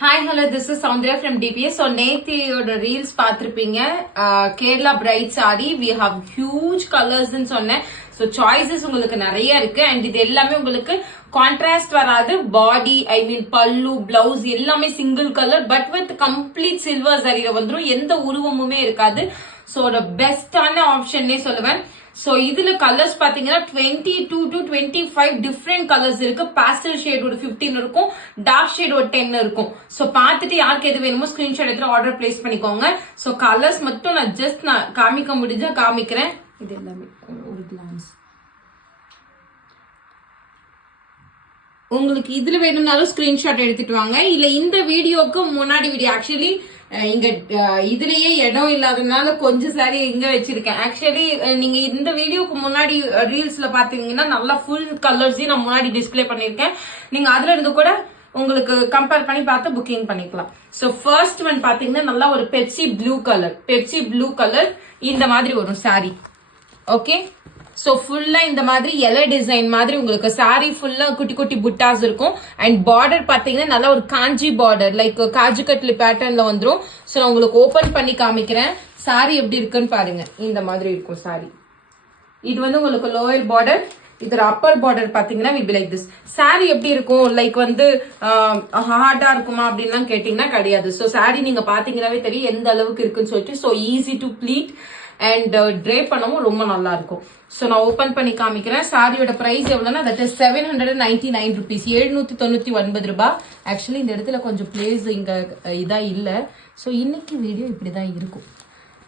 Hi, hello, this is Soundra from DPS. So, நேத்தியோட reels பார்த்திருப்பீங்க. Kerala Bride saree. We have huge colors ன்னு சொன்னேன். So, choices உங்களுக்கு நிறைய இருக்கு. And இது எல்லாமே உங்களுக்கு contrast வராது. Body, I mean, pallu, blouse எல்லாமே single color. But with complete silver zariல வந்துரும். எந்த உருவமுமே இருக்காது. So, ஒரு பெஸ்டான ஆப்ஷன்னே சொல்லுவேன். So, இதுல colors பாத்தீங்கன்னா 22 to 25 different colors இருக்கு. Pastel shade ஒரு 15 இருக்கும். Dark shade ஒரு 10 இருக்கும். So, பார்த்துட்டு யாருக்கு எது வேணுமோ screenshot எடுத்து order place பண்ணிக்கோங்க. So, colors மட்டும் நான் காமிக்க முடிஞ்சா காமிக்கிறேன். இது எல்லாமே ஒரு glance. உங்களுக்கு இதுல வேணும்னாலும் ஸ்கிரீன்ஷாட் எடுத்துட்டு வாங்க. இல்ல இந்த வீடியோக்கு முன்னாடி வீடியோ ஆக்சுவலி இங்க இதுலயே இடம் இல்லாதனால கொஞ்சம் சாரி இங்க வச்சிருக்கேன். ஆக்சுவலி நீங்க இந்த வீடியோக்கு முன்னாடி ரீல்ஸ்ல பாத்தீங்கன்னா நல்லா ஃபுல் கலர்ஸையும் நான் முன்னாடி டிஸ்பிளே பண்ணிருக்கேன். நீங்க அதுல இருந்து கூட உங்களுக்கு கம்பேர் பண்ணி பார்த்து புக்கிங் பண்ணிக்கலாம். சோ ஃபர்ஸ்ட் ஒன் பாத்தீங்கன்னா நல்லா ஒரு பெப்சி ப்ளூ கலர் இந்த மாதிரி வரும் சாரி. ஓகே, சோ ஃபுல்லா இந்த மாதிரி எலை டிசைன் மாதிரி உங்களுக்கு சாரி ஃபுல்லா குட்டி குட்டி புட்டாஸ் இருக்கும். அண்ட் பார்டர் பாத்தீங்கன்னா நல்லா ஒரு காஞ்சி பார்டர் லைக் காஜு கட்லி பேட்டர்ன்ல வந்துரும். சோ நான் உங்களுக்கு ஓபன் பண்ணி காமிக்கிறேன் சாரி எப்படி இருக்குன்னு பாருங்க. இந்த மாதிரி இருக்கும் சாரி. இது வந்து உங்களுக்கு லோயர் பார்டர், இதோட அப்பர் பார்டர் பாத்தீங்கன்னா will be like this. Sorry எப்படி இருக்கும் லைக் வந்து ஹார்டா இருக்குமா அப்படின்லாம் கேட்டீங்கன்னா கிடையாது. சோ சாரி நீங்க பாத்தீங்கன்னாவே தெரியும் எந்த அளவுக்கு இருக்குன்னு சொல்லிட்டு. So easy to pleat and drape பண்ணவும் ரொம்ப நல்லா இருக்கும். சோ நான் ஓபன் பண்ணி காமிக்கிறேன். சாரியோட பிரைஸ் எவ்வளவுன்னா தட் இஸ் 799 rupees, 799 ரூபாய். ஆக்சுவலி இந்த இடத்துல கொஞ்சம் பிளேஸ் இங்க இதா இல்ல. சோ இன்னைக்கு வீடியோ இப்படிதான் இருக்கும்.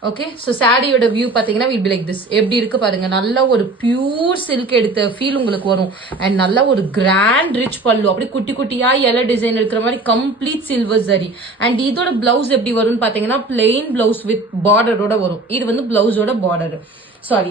ஓகே, சோ சாரியோட வியூ பாத்தீங்கன்னா வில் பி லைக் திஸ். எப்படி இருக்கு பாருங்க. நல்ல ஒரு பியூர் சில்க் எடுத்த ஃபீல் உங்களுக்கு வரும். அண்ட் நல்ல ஒரு கிராண்ட் ரிச் பல்லு, அப்படி குட்டி குட்டியா எலை டிசைன் இருக்கிற மாதிரி கம்ப்ளீட் சில்வர் சரி. அண்ட் இதோட பிளவுஸ் எப்படி வரும்னு பாத்தீங்கன்னா பிளெயின் பிளவுஸ் வித் பார்டரோட வரும். இது வந்து பிளவுஸோட பார்டர். Sorry,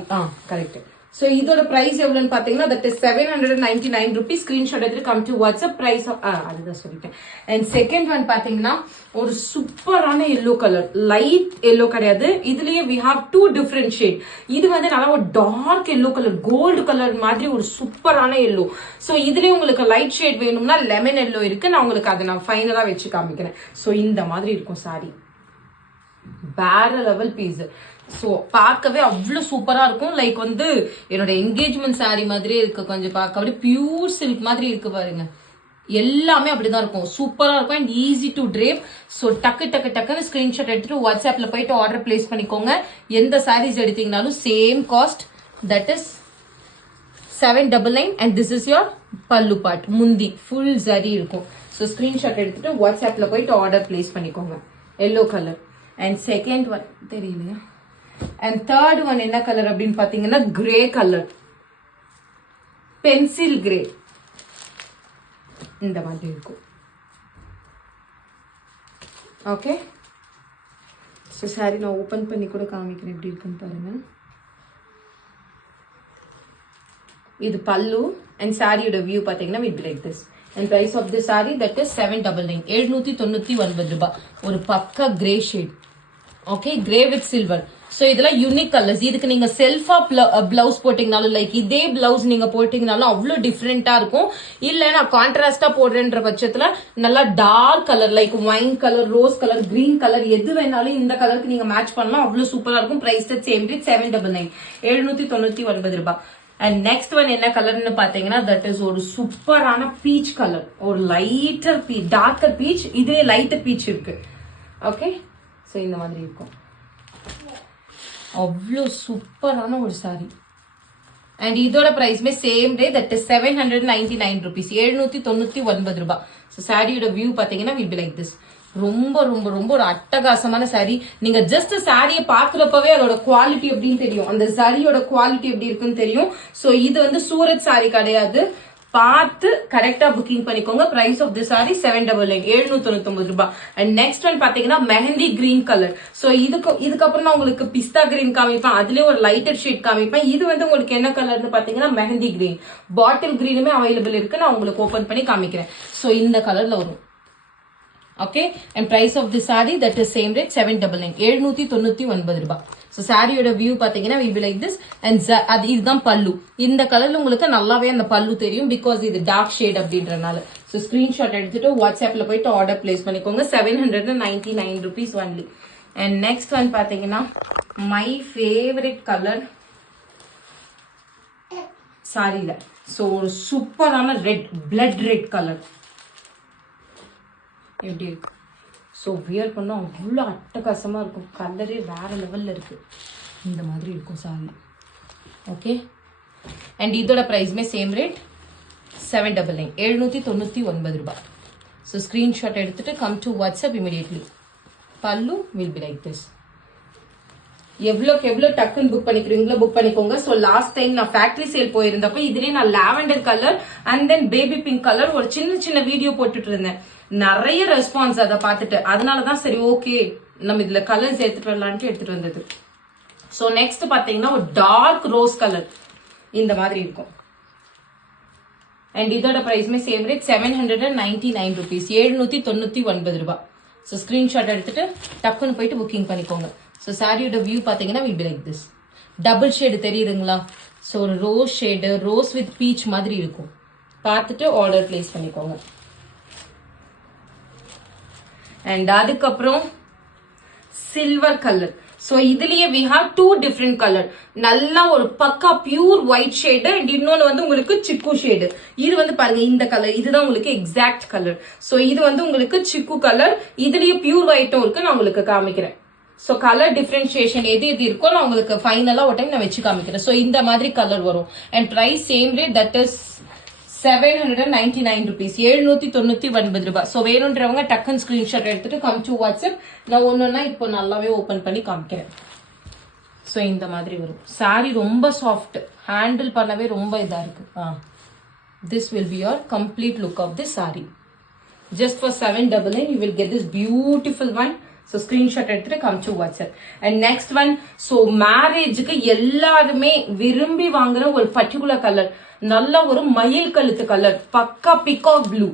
correct. சோ இதோட பிரைஸ் எவ்வளவுன்னு பாத்தீங்கன்னா தட் இஸ் 799 rupees. ஸ்கிரீன்ஷாட் எடுத்து கம் டு வாட்ஸ்அப். பிரைஸ் அதுதான் சொல்லிட்டேன். அண்ட் செகண்ட் ஒன் பாத்தீங்கன்னா ஒரு சூப்பரான எல்லோ கலர், லைட் எல்லோ கிடையாது. இதுலயே we have two different shade. இது வந்து நல்லா ஒரு dark yellow colour, gold colour மாதிரி ஒரு சூப்பரான எல்லோ. சோ இதுலயே உங்களுக்கு லைட் ஷேட் வேணும்னா லெமன் எல்லோ இருக்கு. நான் உங்களுக்கு அதை நான் ஃபைனலா வச்சு காமிக்கிறேன். சோ இந்த மாதிரி இருக்கும் சாரி. வேற லெவல் பீஸ். சோ பார்க்கவே அவ்வளவு சூப்பரா இருக்கும். லைக் வந்து என்னோட என்கேஜ்மெண்ட் சாரி மாதிரியே இருக்கு. கொஞ்சம் பார்க்க அப்படியே பியூர் சில்க் மாதிரி இருக்கு பாருங்க. எல்லாமே அப்படிதான் இருக்கும். சூப்பரா இருக்கும் and easy to drape. So டக்குன்னு ஸ்கிரீன்ஷாட் எடுத்துட்டு வாட்ஸ்அப்ல போயிட்டு ஆர்டர் பிளேஸ் பண்ணிக்கோங்க. எந்த சாரீஸ் எடுத்தீங்கனாலும் same cost, that is 799. And this is your pallu part. முந்தி ஃபுல் ஜரி இருக்கும். சோ ஸ்கிரீன்ஷாட் எடுத்துட்டு வாட்ஸ்அப்ல போயிட்டு ஆர்டர் பிளேஸ் பண்ணிக்கோங்க. Yellow colour. And second one தெரியலையா. அண்ட் தேர்ட் ஒன் என்ன கலர் அப்படின்னு பாத்தீங்கன்னா கிரே கலர், பென்சில் கிரே இந்த மாதிரி இருக்கும். ஓகே, சோ சாரி நான் ஓபன் பண்ணி கூட காமிக்கிறேன் எப்படி இருக்குன்னு பாருங்க. இது பல்லு அண்ட் சாரியோட வியூ பாத்தீங்கன்னா with like this. And price of the sari that is 799, 799 ரூபாய். ஒரு பக்கா grey shade. Okay, grey with silver. So இதெல்லாம் யூனிக் கலர்ஸ். இதுக்கு நீங்க செல்ஃபா பிளவுஸ் போட்டீங்கனாலும் லைக் இதே பிளவுஸ் நீங்க போட்டீங்கனாலும் அவ்வளவு டிஃப்ரெண்டா இருக்கும். இல்ல நான் கான்ட்ராஸ்டா போடுறேன்ற பட்சத்துல நல்லா dark colour like wine colour, rose colour, green colour எது வேணாலும் இந்த கலருக்கு நீங்க மேட்ச் பண்ணலாம். அவ்வளவு சூப்பரா இருக்கும். பிரைஸ் சேம் ரேட் 799, 799 ரூபாய். அண்ட் நெக்ஸ்ட் ஒன் என்ன கலர்னு பாத்தீங்கன்னா தட் இஸ் ஒரு சூப்பரான பீச் கலர், ஒரு லைட்டர் பீச், டார்க்கர் பீச். இதே லைட்டர் பீச் இருக்கு. ஓகே, சோ இந்த மாதிரி இருக்கும். அவ்வளோ சூப்பரான ஒரு சாரி. அண்ட் இதோட பிரைஸ்மே same rate that is 799 rupees, 799 ரூபாய். ஸோ சாரியோட வியூ பாத்தீங்கன்னா வில் பி லைக் திஸ். ரொம்ப ரொம்ப ரொம்ப ஒரு அட்டகாசமான சாரி. நீங்க ஜஸ்ட் சாரியை பாக்குறப்பவே அதோட குவாலிட்டி எப்படின்னு தெரியும், அந்த சாரியோட குவாலிட்டி எப்படி இருக்குன்னு தெரியும். சோ இது வந்து சூரத் சாரி கிடையாது. பார்த்து கரெக்டா புக்கிங் பண்ணிக்கோங்க. பிரைஸ் ஆஃப் தி சாரி 799, 799 ரூபாய். அண்ட் நெக்ஸ்ட் ஒன் பாத்தீங்கன்னா மெஹந்தி கிரீன் கலர். சோ இதுக்கப்புறம் நான் உங்களுக்கு பிஸ்தா கிரீன் காமிப்பேன், அதுலயே ஒரு லைட்டர் ஷேட் காமிப்பேன். இது வந்து உங்களுக்கு என்ன கலர்னு பாத்தீங்கன்னா மெஹந்தி கிரீன். பாட்டில் கிரீனுமே அவைலபிள் இருக்கு. நான் உங்களுக்கு ஓபன் பண்ணி காமிக்கிறேன். சோ இந்த கலர்ல வரும். Okay, and price of the saree that is same rate 799, 799 ரூபாய். So சாரியோட வியூ பாத்தீங்கன்னா will be like this. and இதுதான் பல்லு. இந்த கலர்ல உங்களுக்கு நல்லாவே அந்த பல்லு தெரியும் பிகாஸ் இது டார்க் ஷேட் அப்படின்றனால. ஸோ ஸ்கிரீன்ஷாட் எடுத்துட்டு வாட்ஸ்அப்ல போயிட்டு ஆர்டர் பிளேஸ் பண்ணிக்கோங்க. 799 rupees only. And next one பாத்தீங்கன்னா மை ஃபேவரட் கலர் சாரியில. ஸோ ஒரு சூப்பரான ரெட், பிளட் ரெட் கலர் எப்படி இருக்கு. ஸோ வியர் பண்ணோம் அவ்வளோ அட்டகாசமாக இருக்கும். கலரே வேற லெவலில் இருக்கு. இந்த மாதிரி இருக்கும் சாரி. ஓகே, அண்ட் இதோட ப்ரைஸ்மே சேம் ரேட் 799, 799 ரூபாய். ஸோ ஸ்க்ரீன்ஷாட் எடுத்துட்டு கம் டு வாட்ஸ்அப் இமீடியட்லி. பல்லு வில் பி லைக் திஸ். எவ்வளோக்கு எவ்வளோ டக்குன்னு புக் பண்ணிக்கிறீங்களோ புக் பண்ணிக்கோங்க. ஸோ லாஸ்ட் டைம் நான் ஃபேக்டரி சேல் போயிருந்தப்போ இதுலேயே நான் lavender colour and then baby pink colour ஒரு சின்ன சின்ன வீடியோ போட்டுட்டு இருந்தேன். நிறைய ரெஸ்பான்ஸ் அதை பார்த்துட்டு, அதனாலதான் சரி ஓகே நம்ம இதுல கலர்ஸ் எடுத்துட்டு வரலான்ட்டு எடுத்துட்டு வந்தது. ஸோ நெக்ஸ்ட் பாத்தீங்கன்னா ஒரு டார்க் ரோஸ் கலர் இந்த மாதிரி இருக்கும். அண்ட் இதோட பிரைஸ்மே சேம் ரேட் 799 rupees, 799 ரூபாய். ஸோ ஸ்கிரீன்ஷாட் எடுத்துட்டு டக்குன்னு போயிட்டு புக்கிங் பண்ணிக்கோங்க. ஸோ சாரியோட வியூ பாத்தீங்கன்னா will be like this. Double shade தெரியுதுங்களா? ஸோ ஒரு rose shade, rose with beach மாதிரி இருக்கும். பார்த்துட்டு ஆர்டர் பிளேஸ் பண்ணிக்கோங்க. அண்ட் அதுக்கப்புறம் சில்வர் கலர். ஸோ இதுலயே we have two different color. நல்லா ஒரு பக்கா பியூர் ஒயிட் ஷேடு அண்ட் இன்னொன்று வந்து உங்களுக்கு சிக்கு ஷேடு. இது வந்து பாருங்க இந்த கலர், இதுதான் உங்களுக்கு எக்ஸாக்ட் கலர். ஸோ இது வந்து உங்களுக்கு சிக்கு கலர், இதுலயே பியூர் ஒயிட்டும் இருக்கு. நான் உங்களுக்கு காமிக்கிறேன். ஸோ கலர் டிஃபரன்ஷியேஷன் எது எது இருக்கோ நான் உங்களுக்கு ஃபைனலா ஒரு டைம் நான் வச்சு காமிக்கிறேன். ஸோ இந்த மாதிரி கலர் வரும். And price same rate, that is 799 rupees, 799 ரூபாய். ஸோ வேணுன்றவங்க டக்குன்னு ஸ்கிரீன்ஷாட் எடுத்துட்டு கம் டு வாட்ஸ்அப். நான் ஒன்னொன்னா இப்போ நல்லாவே ஓபன் பண்ணி காமிக்கிறேன். ஸோ இந்த மாதிரி வரும். சாரி ரொம்ப சாஃப்ட், ஹேண்டில் பண்ணவே ரொம்ப இதா இருக்கு. This will be your complete look of this sari. Just for 799 you will get this beautiful one. So screenshot எடுத்துட்டு come to WhatsApp. And next one, so மேரேஜுக்கு எல்லாருமே விரும்பி வாங்குற ஒரு பர்டிகுலர் கலர், நல்ல ஒரு மயில் கழுத்து கலர், பக்கா பிகாக் ப்ளூ.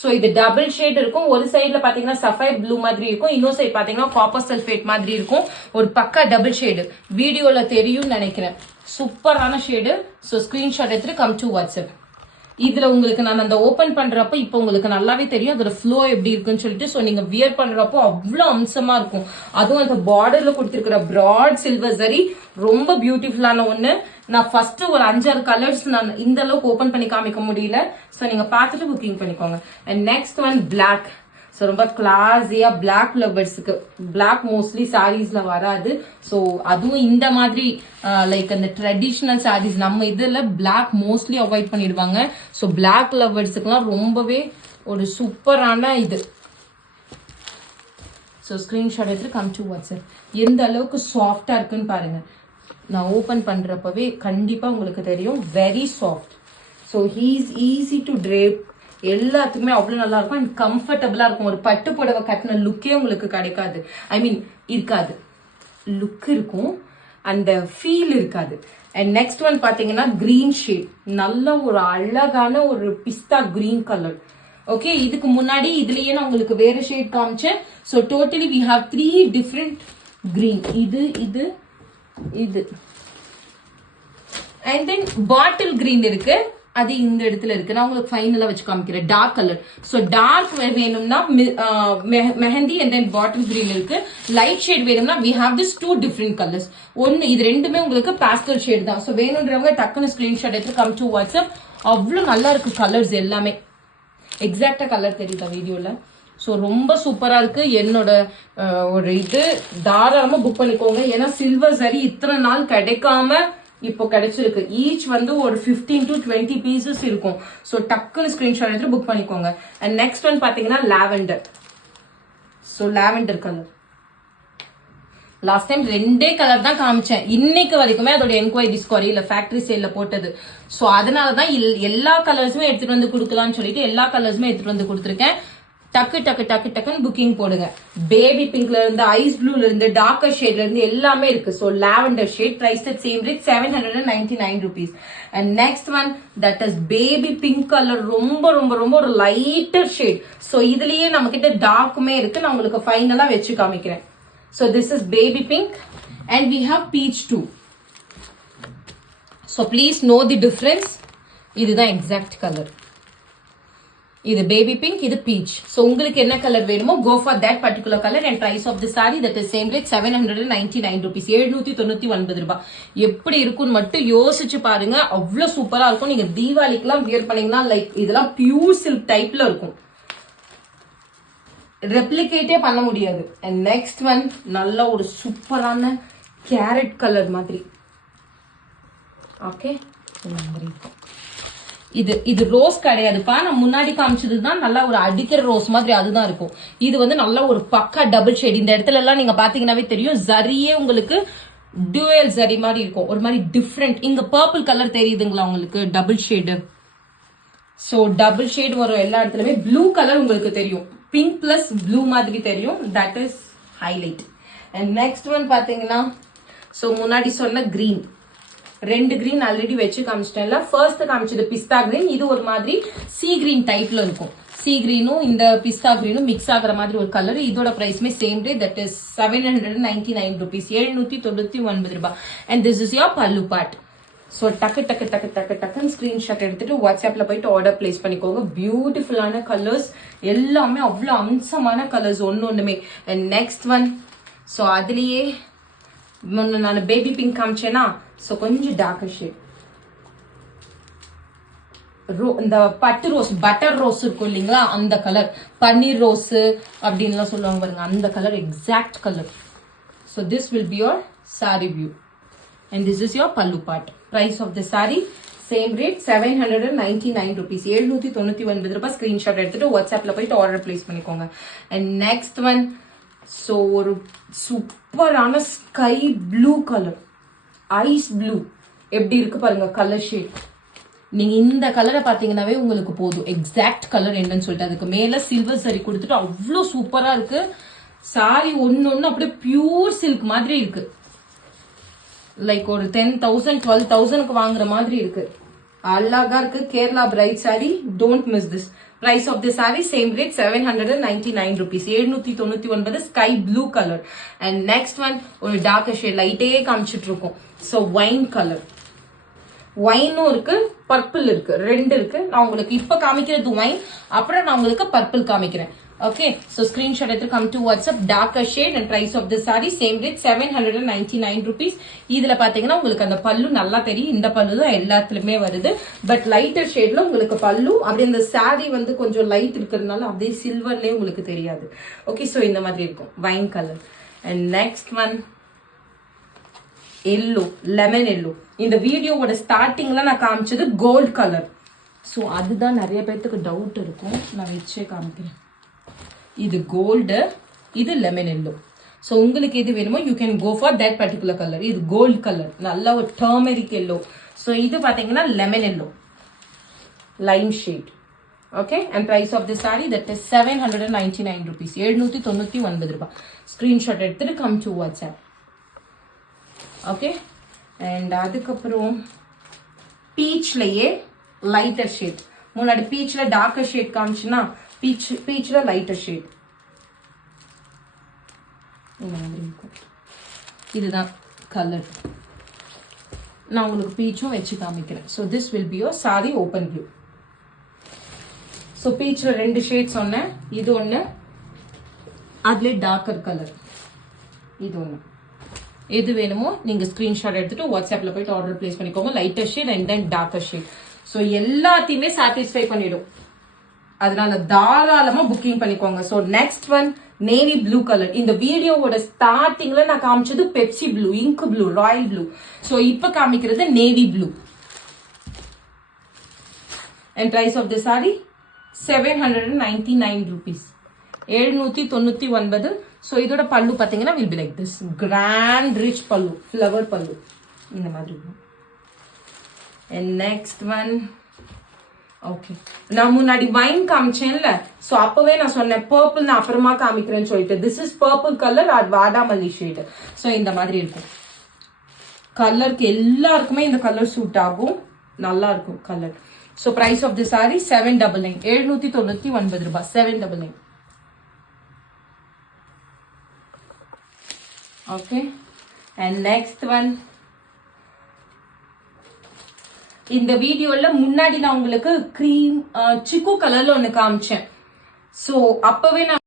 சோ இது டபுள் ஷேட் இருக்கும். ஒரு சைடுல பாத்தீங்கன்னா சஃபைர் ப்ளூ மாதிரி இருக்கும், இன்னொரு சைடு பாத்தீங்கன்னா காப்பர் சல்ஃபேட் மாதிரி இருக்கும். ஒரு பக்கா டபுள் ஷேடு, வீடியோல தெரியும் நினைக்கிறேன். சூப்பரான ஷேடு. சோ ஸ்கிரீன்ஷாட் எடுத்துட்டு கம் டு வாட்ஸ்அப். இதுல உங்களுக்கு நான் அந்த ஓபன் பண்றப்ப இப்ப உங்களுக்கு நல்லாவே தெரியும் அதோட ஃப்ளோ எப்படி இருக்குன்னு சொல்லிட்டு. சோ நீங்க வியர் பண்றப்போ அவ்வளவு அம்சமா இருக்கும். அதுவும் அந்த பார்டர்ல கொடுத்திருக்கிற பிராட் சில்வர் சரி ரொம்ப பியூட்டிஃபுல்லான ஒண்ணு. நான் ஃபர்ஸ்ட் ஒரு 5-6 கலர்ஸ் நான் இந்த அளவுக்கு ஓபன் பண்ணி காமிக்க முடியல. சோ நீங்க பார்த்துட்டு புக்கிங் பண்ணிக்கோங்க. And next one black. So ரொம்ப கிளாஸியா பிளாக் லவர்ஸ்க்கு, பிளாக் மோஸ்ட்லி சாரீஸ்ல வராது. ஸோ அதுவும் இந்த மாதிரி லைக் அந்த ட்ரெடிஷ்னல் சாரீஸ் நம்ம இதுல பிளாக் மோஸ்ட்லி அவாய்ட் பண்ணிடுவாங்க. ஸோ பிளாக் லவர்ஸுக்குலாம் ரொம்பவே ஒரு சூப்பரான இது. ஸோ ஸ்கிரீன்ஷாட் எடுத்து கம் டு வாட்ஸ்அப். எந்த அளவுக்கு சாஃப்டா இருக்குன்னு பாருங்க. நான் ஓபன் பண்றப்பவே கண்டிப்பா உங்களுக்கு தெரியும், very soft. So he's easy to drape, எல்லாத்துக்குமே அவ்வளவு நல்லா இருக்கும் அண்ட் கம்ஃபர்டபுளா இருக்கும். ஒரு பட்டு புடவை கட்டின லுக்கே உங்களுக்கு கிடைக்காது. ஐ மீன் இருக்காது, லுக் இருக்கும், அந்த ஃபீல் இருக்காது. அண்ட் நெக்ஸ்ட் ஒன் பாத்தீங்கன்னா கிரீன் ஷேட், நல்ல ஒரு அழகான ஒரு பிஸ்தா கிரீன் கலர். ஓகே, இதுக்கு முன்னாடி இதுலயே நான் உங்களுக்கு வேற ஷேட் காமிச்சேன். So totally we have 3 different green. இது இது இது அண்ட் தென் பாட்டில் கிரீன் இருக்கு, அது இந்த இடத்துல இருக்கு. நான் உங்களுக்கு ஃபைனலா வச்சு காமிக்கிறேன். Dark colour. சோ டார்க் வேணும்னா mehndi and then bottle green இருக்கு. லைட் ஷேட் வேணும்னா we have this 2 different colors. ஒன்னு இது ரெண்டுமே உங்களுக்கு பாஸ்டல் ஷேட் தான். சோ வேணும்ன்றவங்க டக்குன்னு ஸ்கிரீன்ஷாட் எடுத்து கம் டு வாட்ஸ்அப். அவ்வளவு நல்லா இருக்கு கலர்ஸ் எல்லாமே. எக்ஸாக்டா கலர் தெரியுதா வீடியோல? ஸோ ரொம்ப சூப்பரா இருக்கு. என்னோட ஒரு இது தாராளமா புக் பண்ணிக்கோங்க. ஏன்னா சில்வர் சரி இத்தனை நாள் கிடைக்காம இப்போ கிடைச்சிருக்கு. ஈச் வந்து ஒரு 15 to 20 பீசஸ் இருக்கும். ஸோ டக்குன்னு ஸ்கிரீன்ஷாட் எடுத்து புக் பண்ணிக்கோங்க. அண்ட் நெக்ஸ்ட் ஒன் பாத்தீங்கன்னா lavender. So lavender colour last time 2 colour தான் காமிச்சேன். இன்னைக்கு வரைக்குமே அதோட என்கொயரிஸ் குறையில, ஃபேக்டரி சேல்ல போட்டது. ஸோ அதனாலதான் எல்லா கலர்ஸுமே எடுத்துட்டு வந்து கொடுக்கலாம்னு சொல்லிட்டு எல்லா கலர்ஸுமே எடுத்துட்டு வந்து கொடுத்துருக்கேன். டக்கு டக்கு டக்கு டக்குன்னு புக்கிங் போடுங்க. பேபி பிங்க்ல இருந்து ஐஸ் ப்ளூல இருந்து டார்க்கர் ஷேட்ல இருந்து எல்லாமே இருக்கு. So lavender shade, price at same rate 799 rupees. And next one that is baby pink colour. ரொம்ப ரொம்ப ரொம்ப ஒரு லைட்டர் ஷேட். சோ இதுலயே நம்ம கிட்ட டார்க்குமே இருக்கு. நான் உங்களுக்கு ஃபைனலா வச்சு காமிக்கிறேன். So this is baby pink and we have peach too. So please know the difference. இதுதான் எக்ஸாக்ட் கலர். இது பேபி பிங்க், இது பீச். சோ உங்களுக்கு என்ன கலர் வேணுமோ go for that particular color and price of the saree that is same rate 799 rupees. 799 ரூபாய். எப்படி இருக்கும்னு மட்டும் யோசிச்சு பாருங்க. அவ்வளவு சூப்பரா இருக்கும். நீங்க தீபாவளிக்குலாம் வியர் பண்ணீங்கன்னா லைக் இதெல்லாம் பியூர் சில்க் டைப்ல இருக்கும். ரெப்ளிகேட்டே பண்ண முடியாது. and next one நல்ல ஒரு சூப்பரான கேரட் கலர் மாதிரி. ஓகே, இது ரோஸ் கிடையாதுப்பா. நான் முன்னாடி காமிச்சதுதான் நல்லா ஒரு அடிக்கிற ரோஸ் மாதிரி, அதுதான் இருக்கும். இது வந்து நல்ல ஒரு பக்கா டபுள் ஷேட். இந்த இடத்துல எல்லாம் நீங்க பாத்தீங்கன்னாவே தெரியும், ஜரியே உங்களுக்கு டுவெல் ஜரி மாதிரி இருக்கும், ஒரு மாதிரி டிஃப்ரெண்ட். இங்க பர்பிள் கலர் தெரியுதுங்களா உங்களுக்கு, double shade. So double shade வரும் எல்லா இடத்துலயுமே. ப்ளூ கலர் உங்களுக்கு தெரியும், பிங்க் பிளஸ் ப்ளூ மாதிரி தெரியும், that is highlight. And next one பாத்தீங்கன்னா, சோ முன்னாடி சொன்ன கிரீன், ரெண்டு கிரீன் ஆல்ரெடி வச்சு காமிச்சிட்டேன்ல. ஃபர்ஸ்ட் காமிச்சது பிஸ்தா கிரீன், இது ஒரு மாதிரி சீ கிரீன் டைப்ல இருக்கும். சீ கிரீனும் இந்த பிஸ்தா கிரீனும் மிக்ஸ் ஆகிற மாதிரி ஒரு கலர். இதோட பிரைஸ்மே same rate, that is 799 rupees. 799 ரூபாய். And this is your pallu part. So டக்குன்னு ஸ்கிரீன்ஷாட் எடுத்துட்டு வாட்ஸ்அப்ல போயிட்டு ஆர்டர் பிளேஸ் பண்ணிக்கோங்க. பியூட்டிஃபுல்லான கலர்ஸ் எல்லாமே, அவ்வளோ அம்சமான கலர்ஸ் ஒன்னொன்னுமே. அண்ட் நெக்ஸ்ட் ஒன், ஸோ அதுலயே நான் பேபி பிங்க் காமிச்சேனா, ஸோ கொஞ்சம் டார்க்கர் ஷேட். இந்த பட்டு ரோஸ், பட்டர் ரோஸ் இருக்கும் இல்லைங்களா, அந்த கலர். பன்னீர் ரோஸ் அப்படின்லாம் சொல்லுவாங்க பாருங்க, அந்த colour, exact colour. So this will be your saree view and this is your pallu part. Price of the saree same rate 799 rupees. 799 ரூபாய். ஸ்கிரீன்ஷாட் எடுத்துட்டு வாட்ஸ்அப்ல போயிட்டு ஆர்டர் பிளேஸ் பண்ணிக்கோங்க. அண்ட் நெக்ஸ்ட் ஒன், ஸோ ஒரு சூப்பரான sky blue colour, ice blue. எப்படி இருக்கு பாருங்க கலர் ஷேட். நீங்க இந்த கலரை பாத்தீங்கன்னாவே உங்களுக்கு போதும் எக்ஸாக்ட் கலர் என்னன்னு சொல்லிட்டு. அதுக்கு மேல சில்வர் சரி கொடுத்துட்டு அவ்வளோ சூப்பரா இருக்கு. சாரி ஒன்னு அப்படியே பியூர் சில்க் மாதிரி இருக்கு. லைக் ஒரு 10,000 12,000க்கு வாங்குற மாதிரி இருக்கு. அழகா இருக்கு. Kerala bright sari, don't miss this. Price of the saree same rate 799 rupees. 799 sky blue colour. And next one ஒரு டார்க் ஷேட், லைட்டே காமிச்சிட்டு இருக்கும். ஸோ வைன் கலர், வைனும் இருக்கு, பர்பிள் இருக்கு, ரெண்டு இருக்கு. நான் உங்களுக்கு இப்ப காமிக்கிறது வைன், அப்புறம் நான் உங்களுக்கு பர்பிள் காமிக்கிறேன். ஓகே, ஸோ ஸ்கிரீன்ஷாட் எடுத்து come to WhatsApp. Darker shade and price of the saree same rate 799 rupees. இதுல பாத்தீங்கன்னா உங்களுக்கு அந்த பல்லு நல்லா தெரியும். இந்த பல்லு தான் எல்லாத்துலயுமே வருது. பட் லைட்டர் ஷேட்ல உங்களுக்கு பல்லு, அப்படி இந்த saree வந்து கொஞ்சம் லைட் இருக்கிறதுனால அப்படியே சில்வர்லயே உங்களுக்கு தெரியாது. ஓகே, ஸோ இந்த மாதிரி இருக்கும் wine colour. And next one yellow, lemon yellow. இந்த வீடியோவோட ஸ்டார்டிங்ல நான் காமிச்சது கோல்ட் கலர். ஸோ அதுதான் நிறைய பேர்த்துக்கு டவுட் இருக்கும், நான் வச்சே காமிக்கிறேன். இது கோல்டு, இது லெமன் எல்லோ. ஸோ உங்களுக்கு எது வேணுமோ you can go for that particular colour. இது கோல்டு கலர், நல்ல ஒரு டர்மெரிக் எல்லோ. ஸோ இது பாத்தீங்கன்னா lemon yellow, lime shade. Okay, and price of the saree that is 799 rupees. 799 ரூபாய். ஸ்கிரீன்ஷாட் எடுத்துட்டு come to WhatsApp. Okay, and அதுக்கப்புறம் பீச்லயே lighter shade. முன்னாடி பீச்ல டார்க்கர் ஷேட் காமிச்சுன்னா பீச்ல லைட்டர் ஷேட் இதுதான் கலர். நான் உங்களுக்கு பீச்சும் வச்சு காமிக்கிறேன். So this will be your saree open view. So பீச்ல ரெண்டு ஷேட் சொன்னேன், இது ஒன்று, அதுல டார்க்கர் கலர் இது ஒன்று. எது வேணுமோ நீங்க ஸ்கிரீன்ஷாட் எடுத்துட்டு வாட்ஸ்அப்ல போயிட்டு ஆர்டர் பிளேஸ் பண்ணிக்கோங்க. Lighter shade and then darker shade. So எல்லாத்தையுமே சாட்டிஸ்ஃபை பண்ணிடும், அதனால தாராளமா புக்கிங் பண்ணிக்கோங்க. So next one navy blue colour. இந்த வீடியோவோட ஸ்டார்டிங்ல நான் காமிச்சது Pepsi blue, ink blue, royal blue. So இப்ப காமிக்கிறது navy blue. And price of the saree 799 rupees. 799. So இதோட பல்லு பாத்தீங்கன்னா will be like this grand rich பல்லு, ஃபிளவர் பல்லு இந்த மாதிரி. அண்ட் நெக்ஸ்ட் ஒன், ஓகே, நான் முன்னாடி வைன் காமிச்சேன்ல, சோ அப்பவே நான் சொன்னேன் பர்பிள் நான் அப்புறமா காமிக்கிறேன்னு சொல்லிட்டு. திஸ் இஸ் பர்பிள் கலர், அது வாடாமல்லி ஷேட். சோ இந்த மாதிரி இருக்கும். கலருக்கு எல்லாருக்குமே இந்த கலர் சூட் ஆகும், நல்லா இருக்கும் colour. So price of the saree 799. 799 ரூபாய். 799. ஓகே, அண்ட் நெக்ஸ்ட் ஒன் இந்த வீடியோல முன்னாடி நான் உங்களுக்கு கிரீம் சிக்கு கலர்ல ஒண்ணு காமிச்சேன். சோ அப்பவே நான்